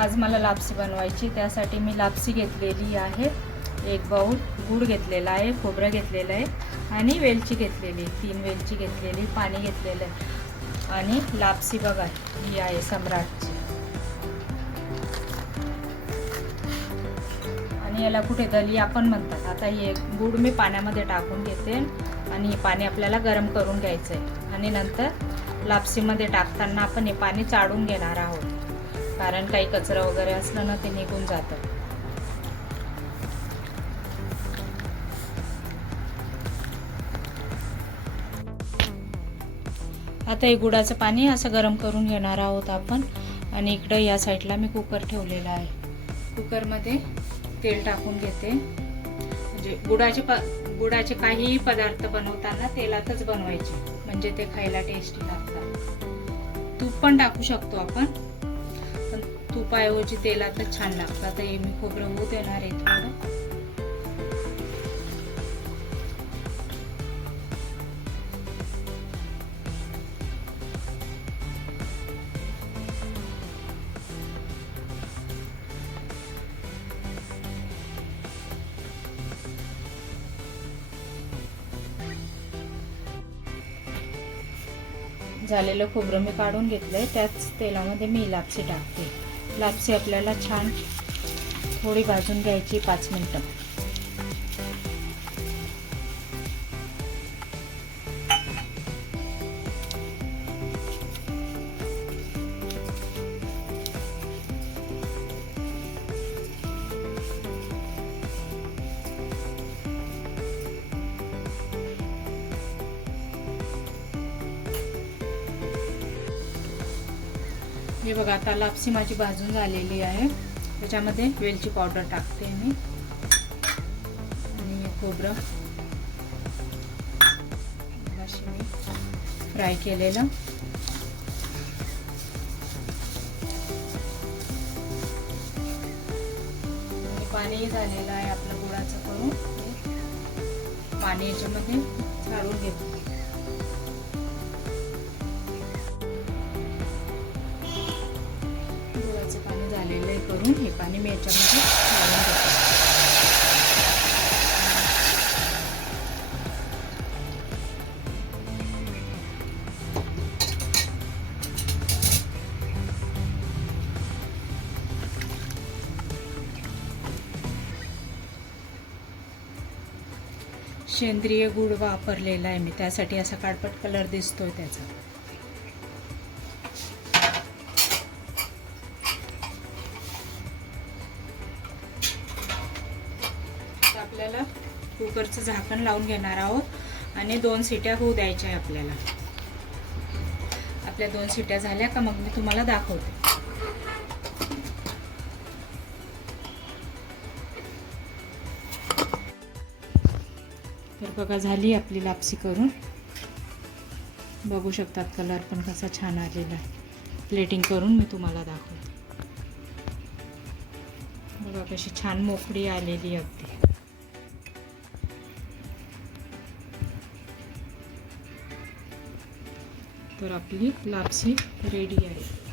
आज मला लापसी बनवायची, त्यासाठी मी लापसी घेतलेली आहे, एक बाऊल गूळ घेतलेला आहे, खोबरं घेतलेलं आहे आणि वेलची घेतलेली, 3 वेलची घेतलेली, पाणी घेतलेलं आहे आणि लापसी बघा ही आहे सम्राटची. आणि याला कुठे दलिया पण म्हणतात. आता हे गूळ मी पाण्यामध्ये टाकून घेते आणि हे पाणी आपल्याला गरम करून घ्यायचं आहे आणि नंतर लापसीमध्ये टाकताना आपण हे पाणी चाळून घेणार आहोत, कारण काही कचरा वगैरे असलं ना ते निघून जातं. आता हे गुळाचं पाणी असं गरम करून घेणार आहोत आपण. आणि इकडं या साईडला मी कुकर ठेवलेला आहे. कुकरमध्ये तेल टाकून घेते. म्हणजे गुळाचे काहीही पदार्थ बनवताना तेलातच बनवायचे, म्हणजे ते खायला टेस्टी लागतात. तूप पण टाकू शकतो आपण, पण तुपाऐवजी तेलातच छान लागतात. तर हे मी खोबरं होऊ देणार आहे थोडं. झालेलं खोबरं मी काढून घेतलंय. त्याच तेलामध्ये मी लापसी टाकते. लापसी आपल्याला छान थोडी भाजून घ्यायची 5 मिनिटं. हे बघा, आता लापसी माझी भाजून झालेली आहे. त्याच्यामध्ये वेलची पावडर टाकते मी आणि खोबरं फ्राय केलेलं. पाणी झालेलं आहे आपलं गुळाचं करून. पाणी याच्यामध्ये चाळून घेतो. झालेलं करून हे पाणी मी याच्यामध्ये घालून घेते. सेंद्रिय गूळ वापरलेला आहे मी, त्यासाठी असा काळपट कलर दिसतोय त्याचा. आपल्याला कुकरचं झाकण लावून घेणार आहोत आणि 2 शिट्या होऊ द्यायच्या आहे आपल्याला. आपल्या 2 शिट्या झाल्या का मग मी तुम्हाला दाखवते. तर बघा, झाली आपली लापसी करून. बघू शकतात कलर पण कसा छान आलेला आहे. प्लेटिंग करून मी तुम्हाला दाखवते. बघा कशी छान मोकळी आलेली अगदी. तर आपली लापसी रेडी आहे.